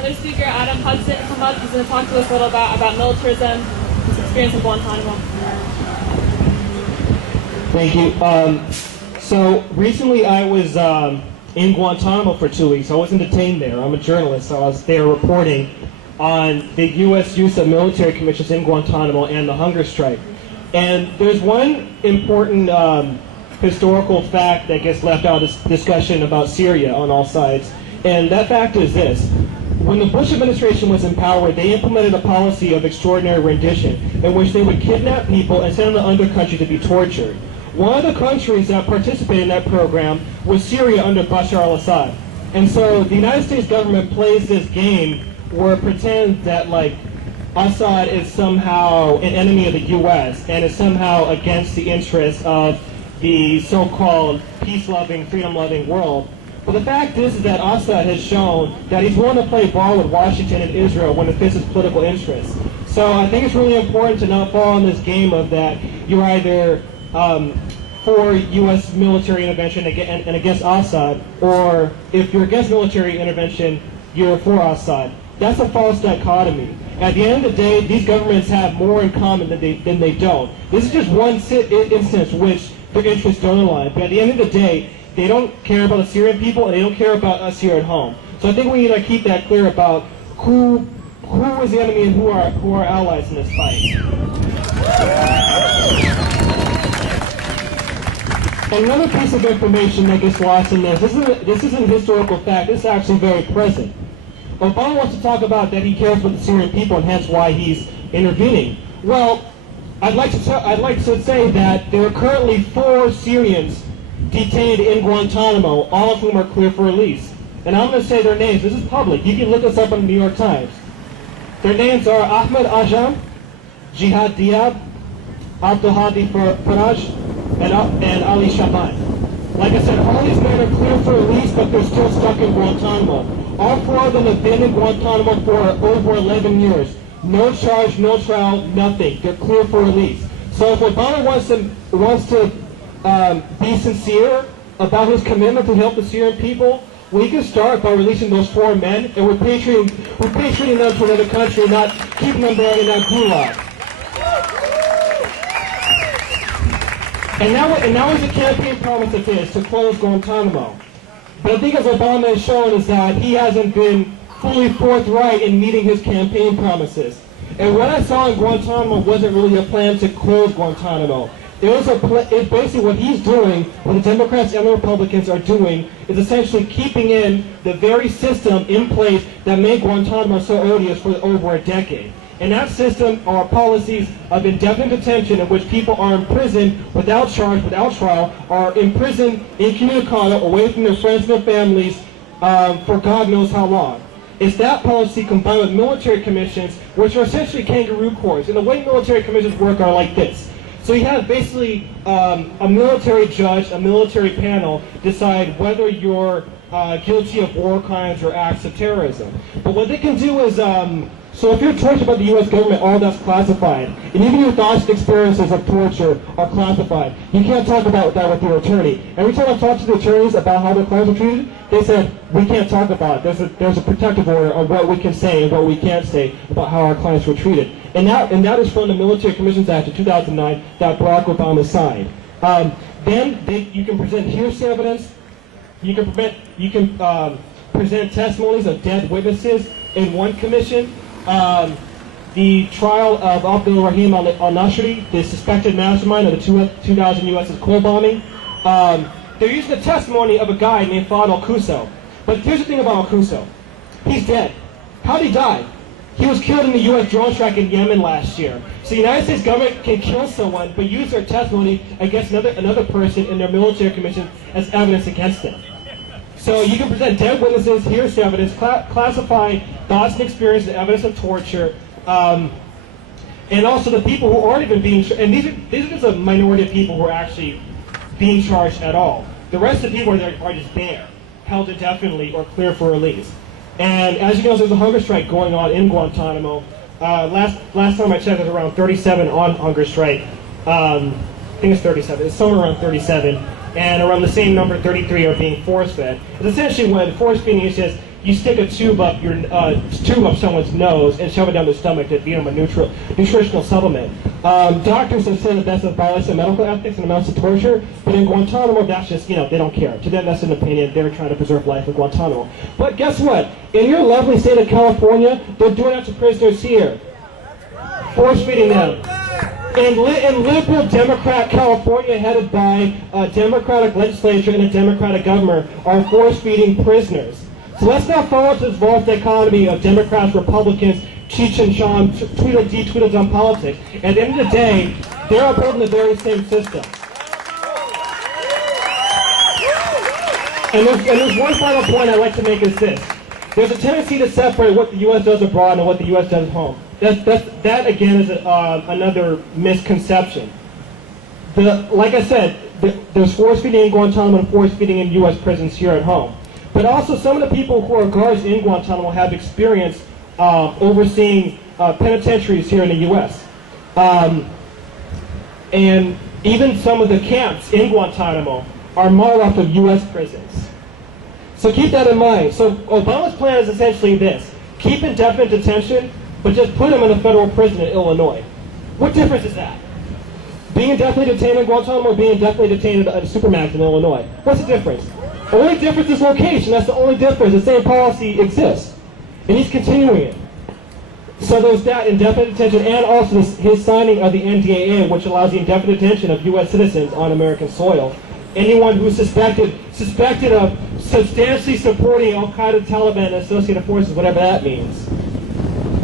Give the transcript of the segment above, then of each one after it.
Another speaker, Adam Hudson, come up. He's going to talk to us a little about militarism, his experience in Guantanamo. Thank you. So recently I was in Guantanamo for 2 weeks. I wasn't detained there. I'm a journalist, so I was there reporting on the U.S. use of military commissions in Guantanamo and the hunger strike. And there's one important historical fact that gets left out of this discussion about Syria on all sides. And that fact is this. When the Bush administration was in power, they implemented a policy of extraordinary rendition in which they would kidnap people and send them to undercountry to be tortured. One of the countries that participated in that program was Syria under Bashar al-Assad. And so the United States government plays this game where it pretends that, like, Assad is somehow an enemy of the U.S. and is somehow against the interests of the so-called peace-loving, freedom-loving world. But the fact is that Assad has shown that he's willing to play ball with Washington and Israel when it fits his political interests. So I think it's really important to not fall in this game of that you're either for U.S. military intervention and against Assad, or if you're against military intervention, you're for Assad. That's a false dichotomy. At the end of the day, these governments have more in common than they don't. This is just one instance which their interests don't align. But at the end of the day, they don't care about the Syrian people, and they don't care about us here at home. So I think we need to keep that clear about who is the enemy and who are allies in this fight. And another piece of information that gets lost in this isn't historical fact, this is actually very present. Obama wants to talk about that he cares about the Syrian people and hence why he's intervening. Well, I'd like to say that there are currently 4 Syrians detained in Guantanamo, all of whom are clear for release. And I'm going to say their names. This is public. You can look this up on the New York Times. Their names are Ahmed Ajam, Jihad Diab, Abdulhadi Faraj, and Ali Shaban. Like I said, all these men are clear for release, but they're still stuck in Guantanamo. All 4 of them have been in Guantanamo for over 11 years. No charge, no trial, nothing. They're clear for release. So if Obama wants to be sincere about his commitment to help the Syrian people, we can start by releasing those 4 men and repatriating them to another country, not keeping them there in that gulag. And now is the campaign promise of his to close Guantanamo. But I think as Obama has shown is that he hasn't been fully forthright in meeting his campaign promises. And what I saw in Guantanamo wasn't really a plan to close Guantanamo. It's basically what he's doing, what the Democrats and the Republicans are doing, is essentially keeping in the very system in place that made Guantanamo so odious for over a decade. And that system are policies of indefinite detention in which people are imprisoned without charge, without trial, are imprisoned incommunicado, away from their friends and their families for God knows how long. It's that policy combined with military commissions, which are essentially kangaroo courts. And the way military commissions work are like this. So you have basically a military judge, a military panel, decide whether you're guilty of war crimes or acts of terrorism. But what they can do is, so if you're tortured by the U.S. government, all that's classified. And even your thoughts and experiences of torture are classified. You can't talk about that with your attorney. Every time I talk to the attorneys about how their clients are treated, they said, we can't talk about it. There's a protective order on what we can say and what we can't say about how our clients were treated. And that is from the Military Commissions Act of 2009 that Barack Obama signed. Then you can present hearsay evidence. You can present testimonies of dead witnesses in one commission. The trial of Abdul Rahim al-Nashri, the suspected mastermind of the 2000 U.S. coal bombing. They're using the testimony of a guy named Fahd al-Qusaw. But here's the thing about al-Qusaw. He's dead. How did he die? He was killed in the U.S. drone strike in Yemen last year. So the United States government can kill someone, but use their testimony against another person in their military commission as evidence against them. So you can present dead witnesses, hearsay evidence, classify thoughts and experiences, evidence of torture, and also the people who aren't even being charged. And these are just a minority of people who are actually being charged at all. The rest of the people are just there, held indefinitely or clear for release. And as you know, there's a hunger strike going on in Guantanamo. Last time I checked, there's around 37 on hunger strike. I think it's 37. It's somewhere around 37. And around the same number, 33 are being force-fed. It's essentially when force feeding is just you stick a tube up someone's nose and shove it down their stomach to feed them a nutritional supplement. Doctors have said that that's a violation of medical ethics and amounts to torture, but in Guantanamo, that's just, they don't care. To them, that's an opinion. They're trying to preserve life in Guantanamo. But guess what? In your lovely state of California, they're doing that to prisoners here. Force feeding them. In liberal Democrat California, headed by a Democratic legislature and a Democratic governor, are force-feeding prisoners. So let's not fall into this vault dichotomy of Democrats, Republicans, Cheech and Chong, Tweedledum politics. At the end of the day, they're upholding the very same system. And there's one final point I'd like to make is this. There's a tendency to separate what the U.S. does abroad and what the U.S. does at home. That again, is another misconception. Like I said, there's force feeding in Guantanamo and force feeding in U.S. prisons here at home. But also, some of the people who are guards in Guantanamo have experience overseeing penitentiaries here in the U.S. And even some of the camps in Guantanamo are modeled off of U.S. prisons. So keep that in mind. So Obama's plan is essentially this: keep indefinite detention, but just put him in a federal prison in Illinois. What difference is that? Being indefinitely detained in Guantanamo or being indefinitely detained at a Supermax in Illinois? What's the difference? The only difference is location. That's the only difference. The same policy exists. And he's continuing it. So there's that indefinite detention, and also his signing of the NDAA, which allows the indefinite detention of U.S. citizens on American soil. Anyone who is suspected of substantially supporting Al-Qaeda, Taliban, and associated forces, whatever that means.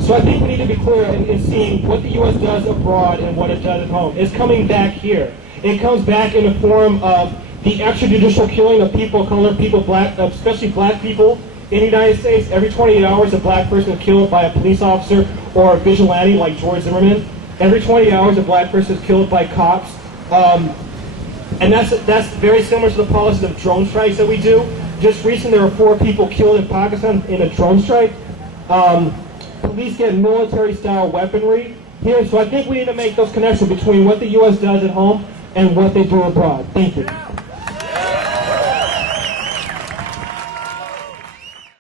So I think we need to be clear in seeing what the U.S. does abroad and what it does at home. It's coming back here. It comes back in the form of the extrajudicial killing of people of color, especially black people in the United States. Every 28 hours, a black person is killed by a police officer or a vigilante like George Zimmerman. Every 20 hours, a black person is killed by cops. And that's very similar to the policies of drone strikes that we do. Just recently, there were 4 people killed in Pakistan in a drone strike. Police get military-style weaponry here, so I think we need to make those connections between what the U.S. does at home and what they do abroad. Thank you.